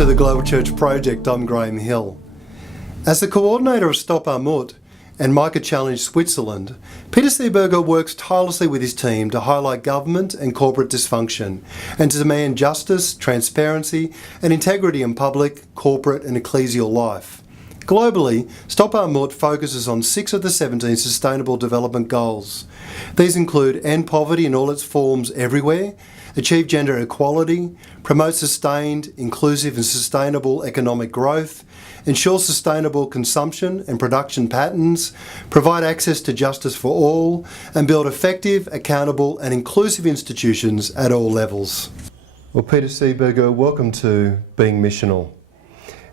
to the Global Church Project. I'm Graham Hill. As the coordinator of Stop Armut and Micah Challenge Switzerland, Peter Seeberger works tirelessly with his team to highlight government and corporate dysfunction and to demand justice, transparency and integrity in public, corporate and ecclesial life. Globally, Stop Armut focuses on 6 of the 17 Sustainable Development Goals. These include end poverty in all its forms everywhere, achieve gender equality, promote sustained, inclusive and sustainable economic growth, ensure sustainable consumption and production patterns, provide access to justice for all, and build effective, accountable and inclusive institutions at all levels. Well, Peter Seeberger, welcome to Being Missional.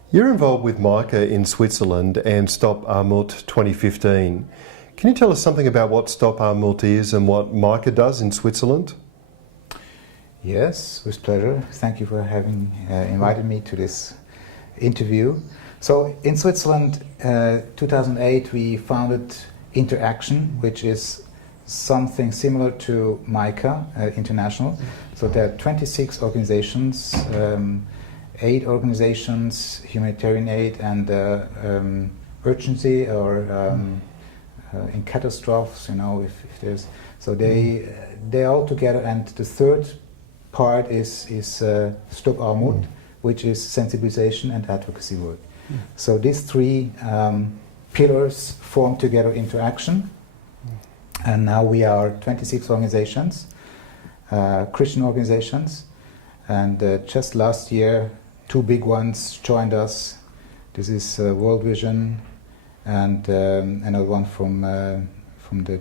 You're involved with Micah in Switzerland and Stop Armut 2015. Can you tell us something about what Stop Armut is and what Micah does in Switzerland? Yes, with pleasure. Thank you for having invited me to this interview. So in Switzerland, 2008, we founded Interaction, which is something similar to Micah International. So there are 26 organizations, 8 organizations, humanitarian aid and urgency or in catastrophes, if there's... So they're all together, and the third part is Stop Armut, which is sensibilization and advocacy work. So these 3 pillars form together Interaction, and now we are 26 organizations, Christian organizations, and just last year 2 big ones joined us. This is World Vision and another one from the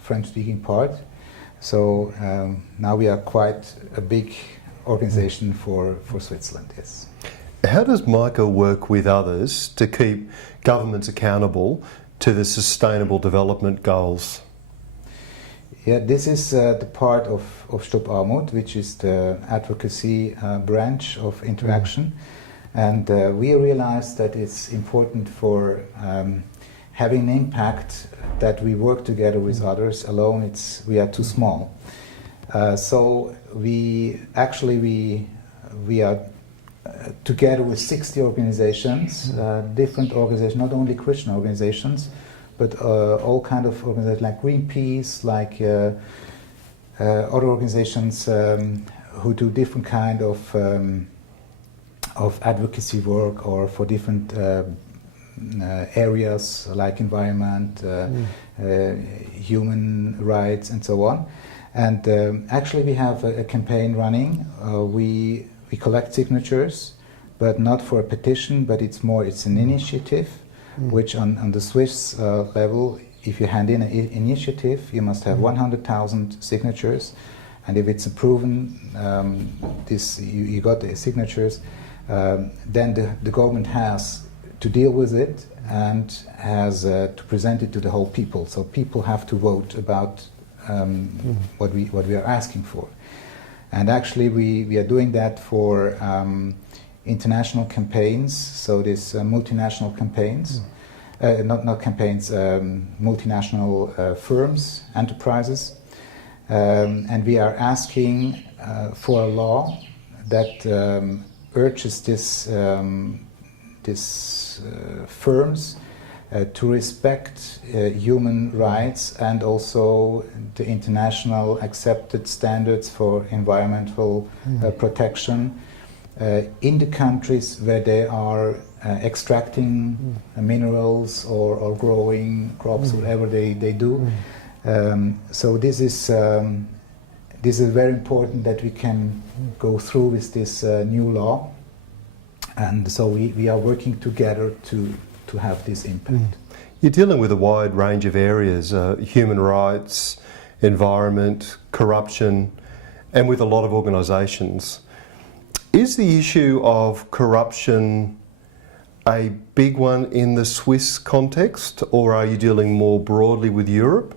French-speaking part. So now we are quite a big organization for Switzerland, yes. How does Micah work with others to keep governments accountable to the Sustainable Development Goals? Yeah, this is the part of Stop Armut, which is the advocacy branch of Interaction. And we realized that it's important for having an impact that we work together with others. Alone, we are too small. So we are together with 60 organizations, different organizations, not only Christian organizations, but all kind of organizations like Greenpeace, like other organizations who do different kind of advocacy work or for different areas like environment, human rights, and so on. And actually, we have a campaign running. We collect signatures, but not for a petition, but it's an initiative, which on the Swiss level, if you hand in an initiative, you must have 100,000 signatures, and if it's proven, you got the signatures, then the government has to deal with it and has to present it to the whole people. So people have to vote about what we are asking for. And actually we are doing that for international campaigns, so these multinational campaigns, not campaigns, multinational firms, enterprises, and we are asking for a law that urges these firms to respect human rights and also the international accepted standards for environmental protection in the countries where they are extracting minerals or growing crops, whatever they do. So this is very important that we can go through with this new law, and so we are working together to have this impact. You're dealing with a wide range of areas, human rights, environment, corruption, and with a lot of organisations. Is the issue of corruption a big one in the Swiss context, or are you dealing more broadly with Europe?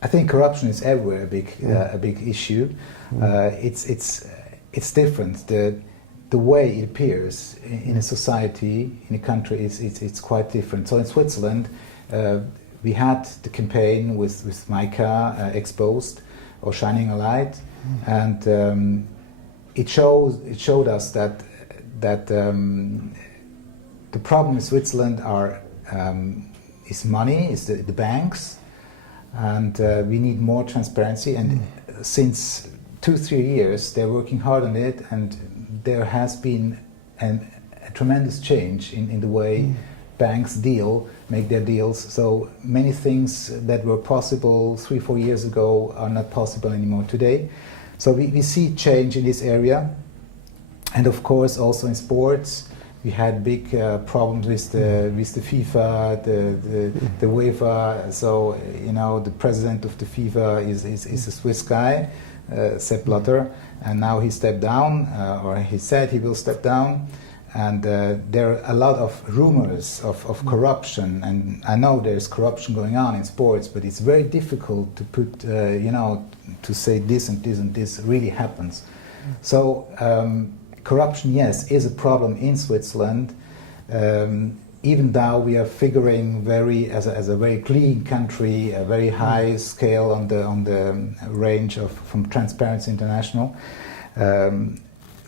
I think corruption is everywhere a big issue. It's different. The way it appears in a society, in a country, it's quite different. So in Switzerland, we had the campaign with Micah Exposed or Shining a Light, and it showed us that the problem in Switzerland is money, is the banks, and we need more transparency. And since 2-3 years, they're working hard on it, and there has been a tremendous change in the way banks make their deals. So many things that were possible 3-4 years ago are not possible anymore today. So we see change in this area. And of course also in sports, we had big problems with the FIFA, the UEFA. So the president of the FIFA is a Swiss guy, Sepp Blatter, and now he stepped down, or he said he will step down. And there are a lot of rumors of corruption, and I know there's corruption going on in sports, but it's very difficult to put, to say this and this and this really happens. So corruption, yes, is a problem in Switzerland, even though we are figuring as a very clean country, a very high scale on the range from Transparency International.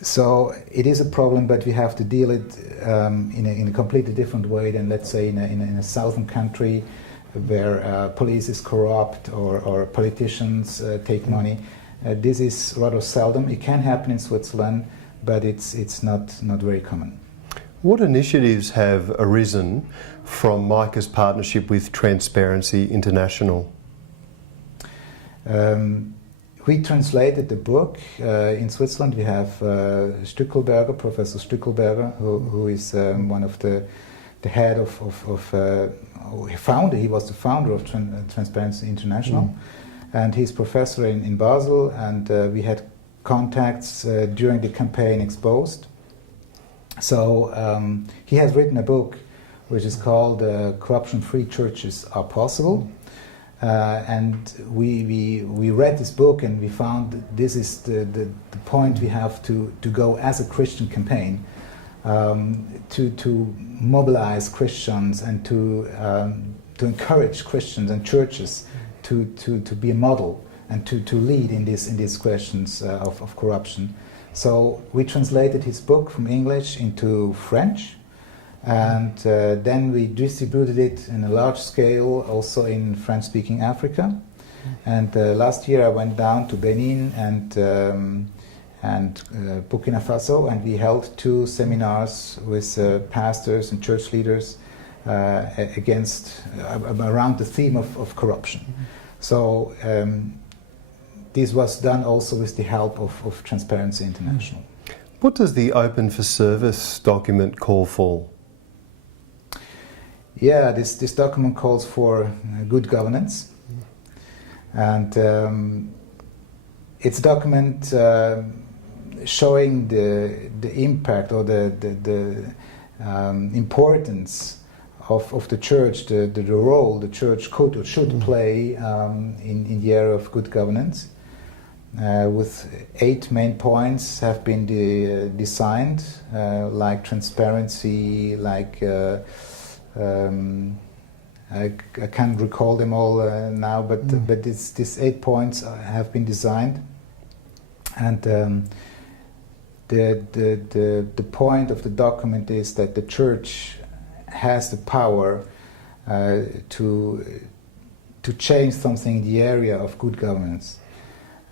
So it is a problem, but we have to deal it in a completely different way than, let's say, in a southern country where police is corrupt or politicians take money. This is rather seldom. It can happen in Switzerland, but it's not very common. What initiatives have arisen from Micah's partnership with Transparency International? We translated the book. In Switzerland we have Stückelberger, Professor Stückelberger, who is one of the head he was the founder of Transparency International, and he's professor in Basel, and we had contacts during the campaign Exposed. So he has written a book which is called Corruption-Free Churches Are Possible. And we read this book, and we found that this is the point we have to go as a Christian campaign, to mobilize Christians and to encourage Christians and churches to be a model and to lead in these questions of corruption. So we translated his book from English into French. And then we distributed it in a large scale also in French-speaking Africa. And last year I went down to Benin and Burkina Faso, and we held 2 seminars with pastors and church leaders around the theme of corruption. So this was done also with the help of Transparency International. What does the Open for Service document call for? Yeah, this document calls for good governance, and it's a document showing the impact or the importance of the church, the role the church could or should play in the area of good governance. With 8 main points have been designed, like transparency, like I can't recall them all now, but these 8 points have been designed, and the point of the document is that the church has the power to change something in the area of good governance,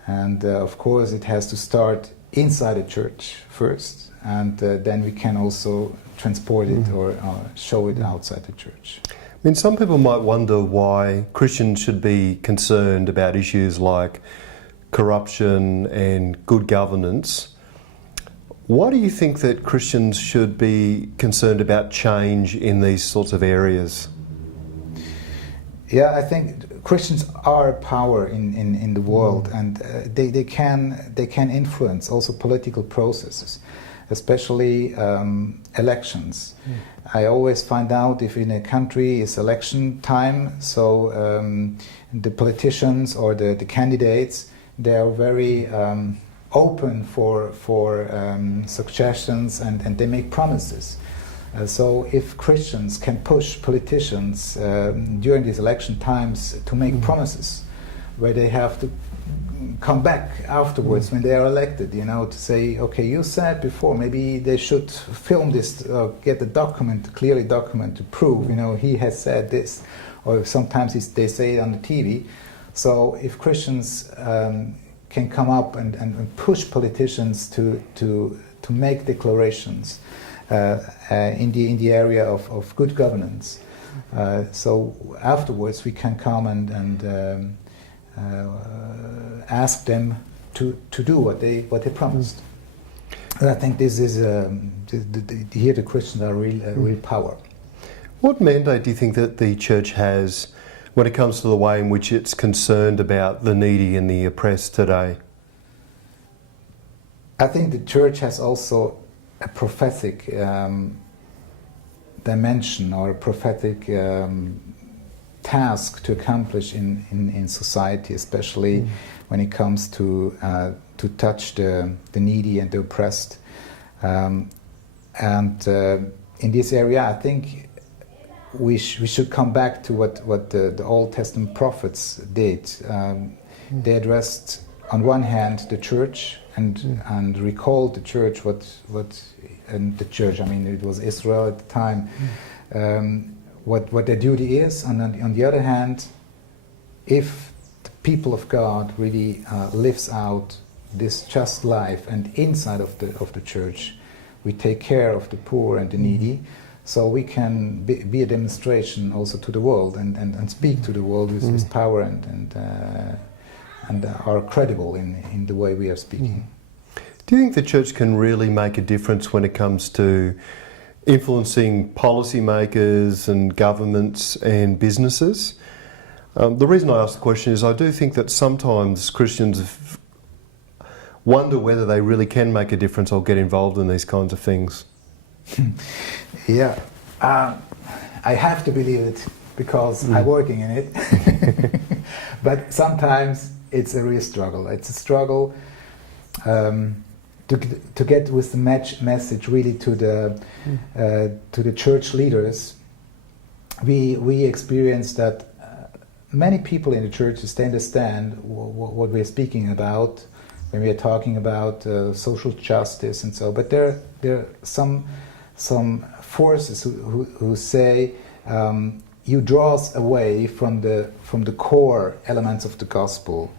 and of course it has to start inside the church first, and then we can also transport it or show it outside the church. I mean, some people might wonder why Christians should be concerned about issues like corruption and good governance. Why do you think that Christians should be concerned about change in these sorts of areas? Yeah, I think Christians are a power in the world, and they can influence also political processes, especially elections. I always find out if in a country is election time, so the politicians or the candidates, they are very open for suggestions, and they make promises. So if Christians can push politicians during these election times to make promises, where they have to come back afterwards when they are elected, to say, okay, you said before, maybe they should film this, get the document, clearly document to prove, he has said this, or sometimes they say it on the TV. So if Christians can come up and push politicians to make declarations in the area of good governance, so afterwards we can come and ask them to do what they promised. And I think this is here the Christians are real power. What mandate do you think that the church has when it comes to the way in which it's concerned about the needy and the oppressed today? I think the church has also a prophetic dimension or a prophetic task to accomplish in society, especially when it comes to touch the needy and the oppressed. And in this area, I think we should come back to what the Old Testament prophets did. They addressed, on one hand, the church and recalled the church and the church. I mean, it was Israel at the time. What their duty is, and on the other hand, if the people of God really lives out this just life, and inside of the church, we take care of the poor and the needy, so we can be a demonstration also to the world and speak to the world with power and are credible in the way we are speaking. Do you think the church can really make a difference when it comes to influencing policymakers and governments and businesses? The reason I ask the question is I do think that sometimes Christians wonder whether they really can make a difference or get involved in these kinds of things. Yeah, I have to believe it because I'm working in it. But sometimes it's a real struggle. It's a struggle to get with the message really to the church leaders. We experience that many people in the churches, they understand what we're speaking about when we are talking about social justice and so. But there are some forces who say you draw us away from the core elements of the gospel.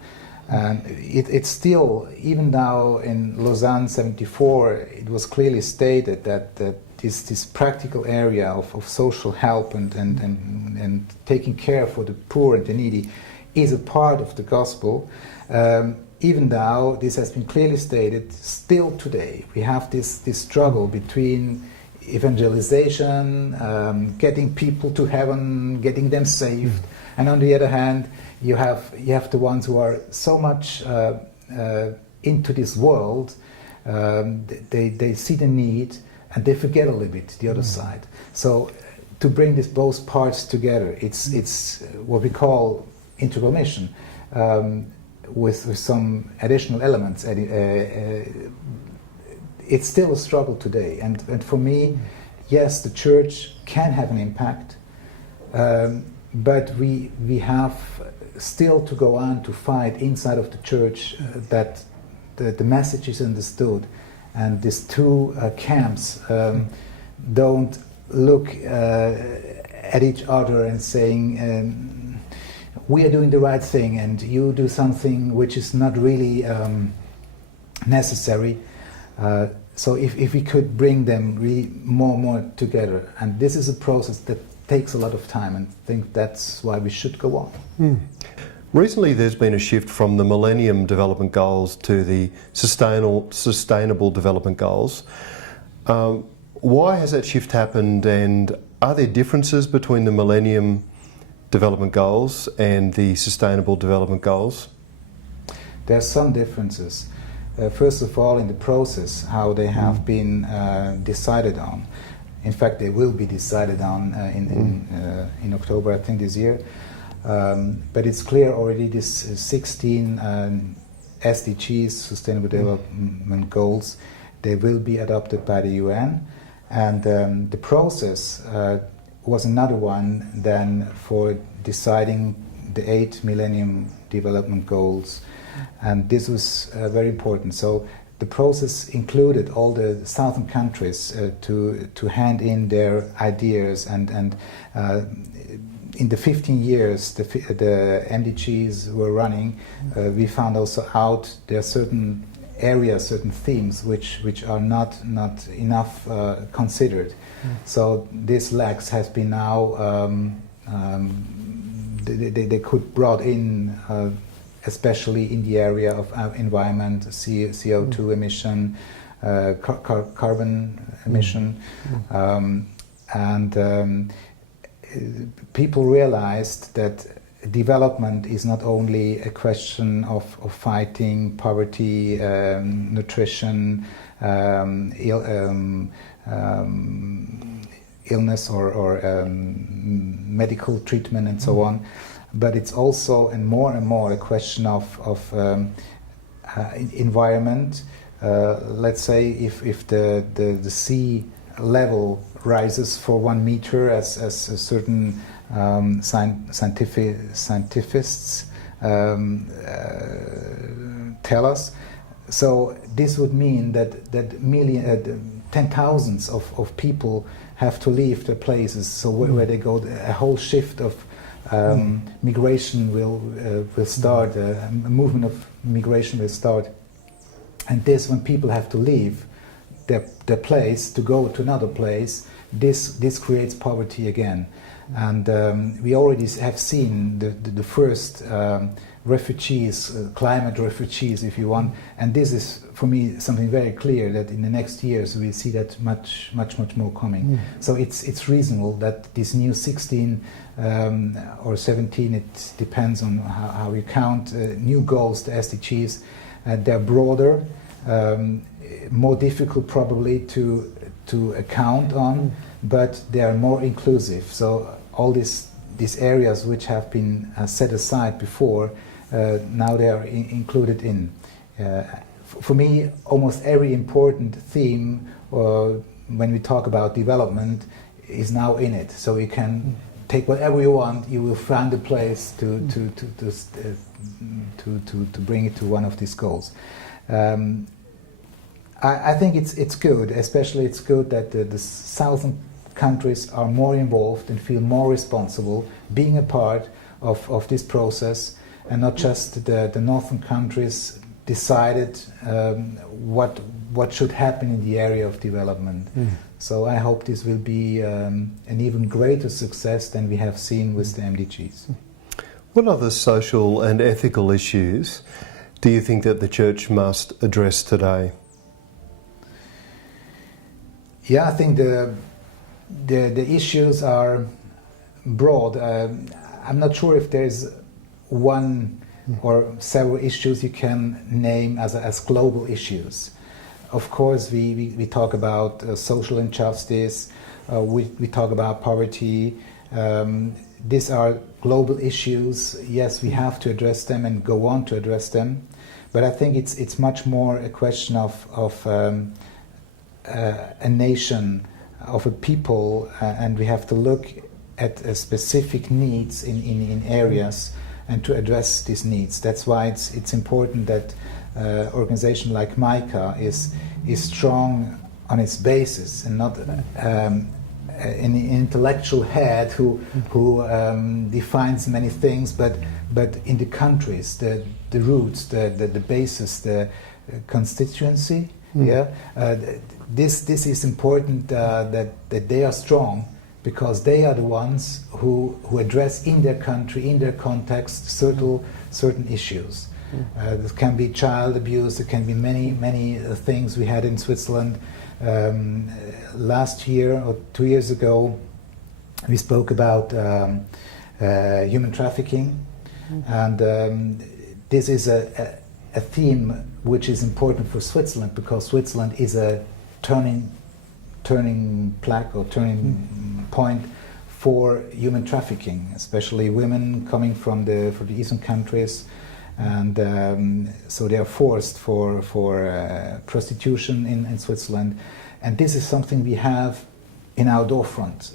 And it's still, even now in Lausanne 74, it was clearly stated that this practical area of social help and taking care for the poor and the needy is a part of the gospel. Even now, this has been clearly stated, still today we have this struggle between evangelization, getting people to heaven, getting them saved, and on the other hand, you have the ones who are so much into this world, they see the need and they forget a little bit the other side. So to bring these both parts together, it's what we call integral mission, with some additional elements. It's still a struggle today, and for me, yes, the church can have an impact, but we have still to go on to fight inside of the church that the message is understood, and these two camps don't look at each other and saying we are doing the right thing and you do something which is not really necessary. So if we could bring them really more together, and this is a process that takes a lot of time, and I think that's why we should go on. Recently there's been a shift from the Millennium Development Goals to the Sustainable Development Goals. Why has that shift happened, and are there differences between the Millennium Development Goals and the Sustainable Development Goals? There are some differences. First of all, in the process, how they have been decided on. In fact, they will be decided on in October, I think, this year. But it's clear already this 16 SDGs, Sustainable Development Goals, they will be adopted by the UN. And the process was another one than for deciding the 8 Millennium Development Goals, and this was very important. So the process included all the southern countries to hand in their ideas, and in the 15 years the MDGs were running, we found also out there are certain areas, certain themes which are not enough considered. So this lax has been now they could brought in, especially in the area of environment, CO2 emission, carbon emission, and people realized that development is not only a question of fighting poverty, nutrition, illness or medical treatment and so on, but it's also and more a question of environment. Let's say if the sea level rises for 1 meter, as certain scientists tell us. So this would mean that ten thousands of people have to leave their places. So where they go, a whole shift of migration will start. A movement of migration will start, and this, when people have to leave their place to go to another place, this creates poverty again. And we already have seen the first refugees, climate refugees, if you want. And this is, for me, something very clear, that in the next years we'll see that much more coming. So it's reasonable that this new 16 or 17, it depends on how you count, new goals, the SDGs, they're broader, more difficult probably to account on, but they are more inclusive. So all these areas which have been set aside before, now they are included in. For me, almost every important theme when we talk about development is now in it. So you can take whatever you want, you will find a place to bring it to one of these goals. I think it's good, especially it's good that the southern countries are more involved and feel more responsible being a part of this process, and not just the northern countries decided what should happen in the area of development. So I hope this will be an even greater success than we have seen with the MDGs. What other social and ethical issues do you think that the Church must address today? Yeah, I think the issues are broad. I'm not sure if there's one or several issues you can name as global issues. Of course, we talk about social injustice, we talk about poverty. These are global issues. Yes, we have to address them and go on to address them. But I think it's much more a question of a nation, of a people, and we have to look at specific needs in areas and to address these needs. That's why it's important that organization like Micah is strong on its basis and not an intellectual head who defines many things, but in the countries, the roots, the basis, the constituency. This is important that they are strong, because they are the ones who address in their country, in their context, certain issues. There can be child abuse, there can be many things. We had in Switzerland last year or 2 years ago, we spoke about human trafficking, and this is a theme which is important for Switzerland, because Switzerland is a turning point for human trafficking, especially women coming from the eastern countries, and so they are forced for prostitution in Switzerland, and this is something we have in our door front.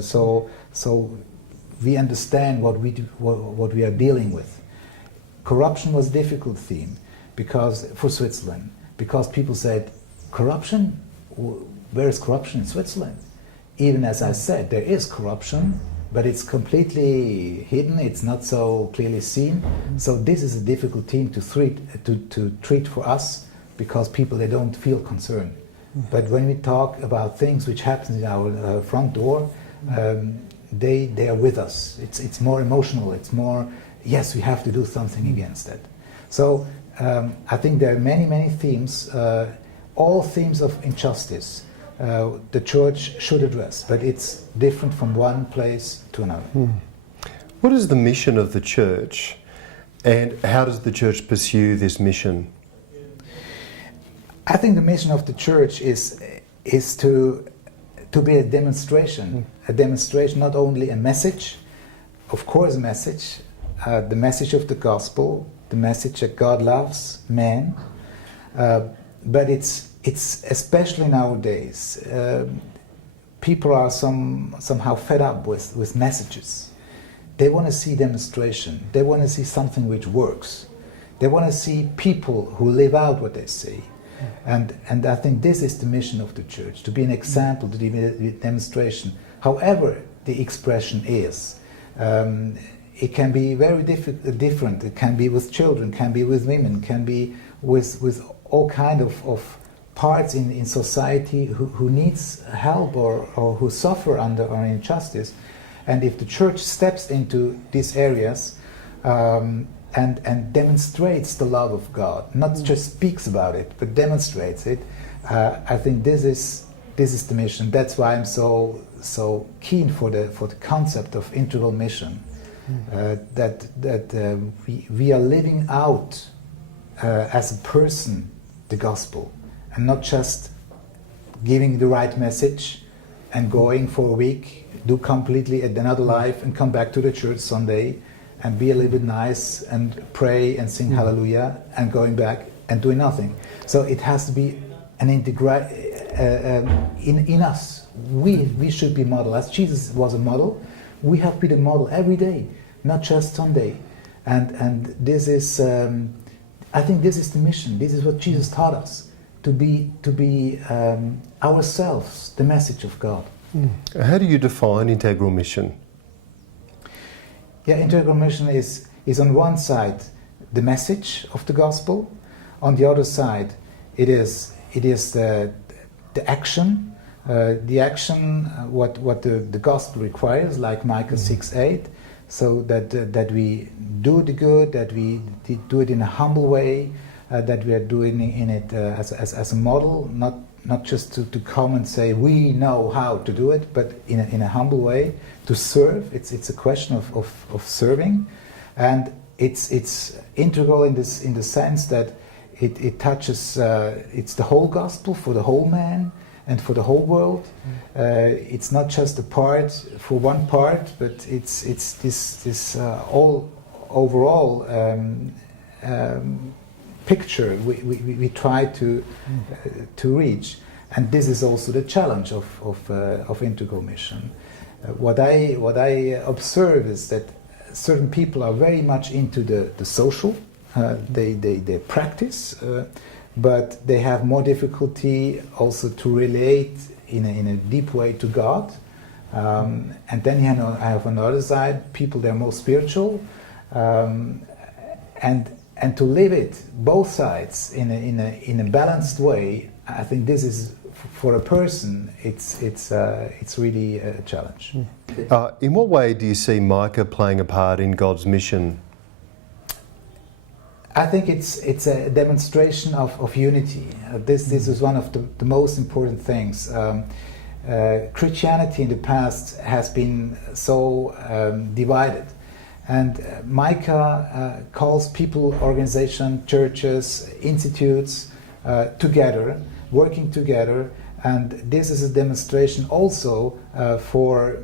So we understand what we are dealing with. Corruption was a difficult theme for Switzerland, because people said, corruption? Where is corruption in Switzerland? Even as I said, there is corruption, but it's completely hidden, it's not so clearly seen. So this is a difficult theme to treat for us, because people, they don't feel concerned. But when we talk about things which happen in our front door, they are with us. It's more emotional, it's more, yes, we have to do something against that. So I think there are many themes, all themes of injustice the church should address, but it's different from one place to another. What is the mission of the church, and how does the church pursue this mission? I think the mission of the church is to be a demonstration, not only a message, of course a message, the message of the gospel, the message that God loves man, but it's especially nowadays, people are somehow fed up with messages. They want to see demonstration. They want to see something which works. They want to see people who live out what they say. And I think this is the mission of the church, to be an example, to be a demonstration. However the expression is, it can be very different. It can be with children, can be with women, can be with all kind of parts in society who needs help or who suffer under injustice. And if the church steps into these areas and demonstrates the love of God, not just speaks about it, but demonstrates it, I think this is the mission. That's why I'm so keen for the concept of integral mission, that we are living out as a person the gospel, and not just giving the right message and going for a week, do completely another life, and come back to the church Sunday and be a little bit nice and pray and sing hallelujah, and going back and doing nothing. So it has to be an in us. We should be model. As Jesus was a model, we have to be the model every day, not just Sunday. And this is, I think this is the mission. This is what Jesus taught us. To be ourselves, the message of God. How do you define integral mission? Yeah, integral mission is on one side the message of the gospel, on the other side it is the action, what the gospel requires, like Micah 6:8, so that we do the good, that we do it in a humble way. That we are doing in it as a model, not just to come and say we know how to do it, but in a humble way, to serve. It's a question of serving, and it's integral in the sense that it touches it's the whole gospel for the whole man and for the whole world. It's not just a part for one part, but it's this all overall. Picture we try to reach, and this is also the challenge of integral mission. What I observe is that certain people are very much into the social. They practice, but they have more difficulty also to relate in a deep way to God. And then I have on the other side people that are more spiritual, and to live it, both sides, in a balanced way. I think this is, for a person, it's really a challenge. In what way do you see Micah playing a part in God's mission? I think it's a demonstration of unity. This is one of the most important things. Christianity in the past has been so divided. And Micah calls people, organizations, churches, institutes together, working together, and this is a demonstration also for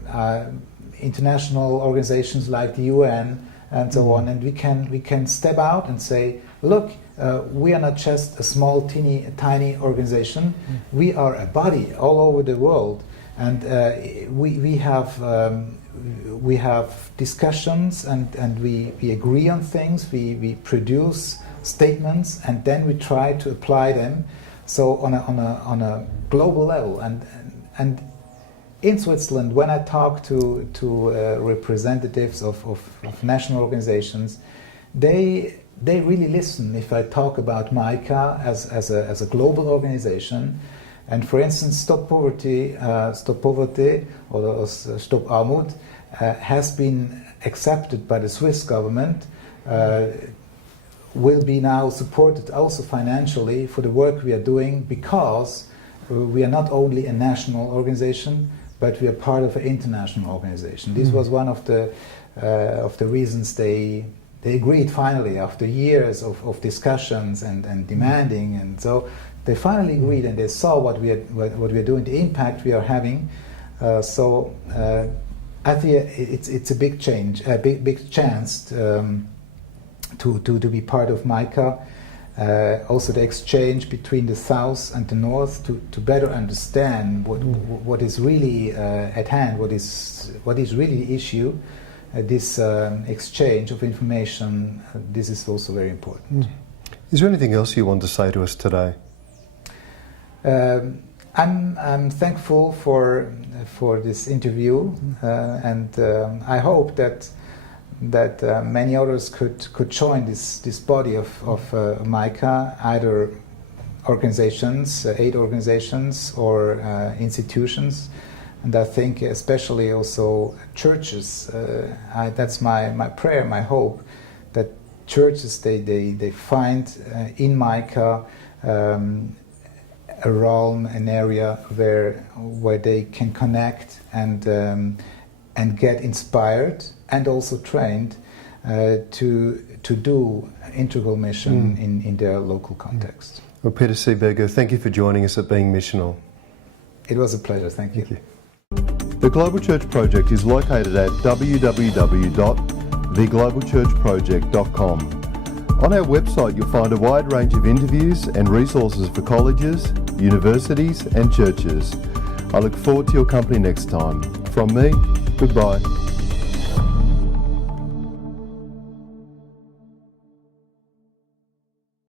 international organizations like the UN and so on. And we can step out and say, look, we are not just a small, tiny organization. We are a body all over the world, And we have discussions, and we agree on things, we produce statements, and then we try to apply them, so on a global level. And in Switzerland, when I talk to representatives of national organizations, they really listen if I talk about Micah as a global organization. And for instance, Stop Poverty, or Stop Armut, has been accepted by the Swiss government, will be now supported also financially for the work we are doing, because we are not only a national organization, but we are part of an international organization. This was one of the reasons they agreed finally, after years of discussions and demanding, and so they finally agreed, and they saw what we are doing, the impact we are having. So I think it's a big change, a big chance to be part of Micah. Also, the exchange between the south and the north to better understand what is really at hand, what is really the issue. This exchange of information, this is also very important. Is there anything else you want to say to us today? I'm thankful for this interview, and I hope that many others could join this body of Micah, either organizations, aid organizations, or institutions. And I think especially also churches. That's my prayer, my hope, that churches they find in Micah a realm, an area where they can connect and get inspired and also trained to do integral mission in their local context. Well, Peter Seeberger, thank you for joining us at Being Missional. It was a pleasure. Thank you. The Global Church Project is located at www.theglobalchurchproject.com. On our website, you'll find a wide range of interviews and resources for colleges, universities and churches. I look forward to your company next time. From me, goodbye.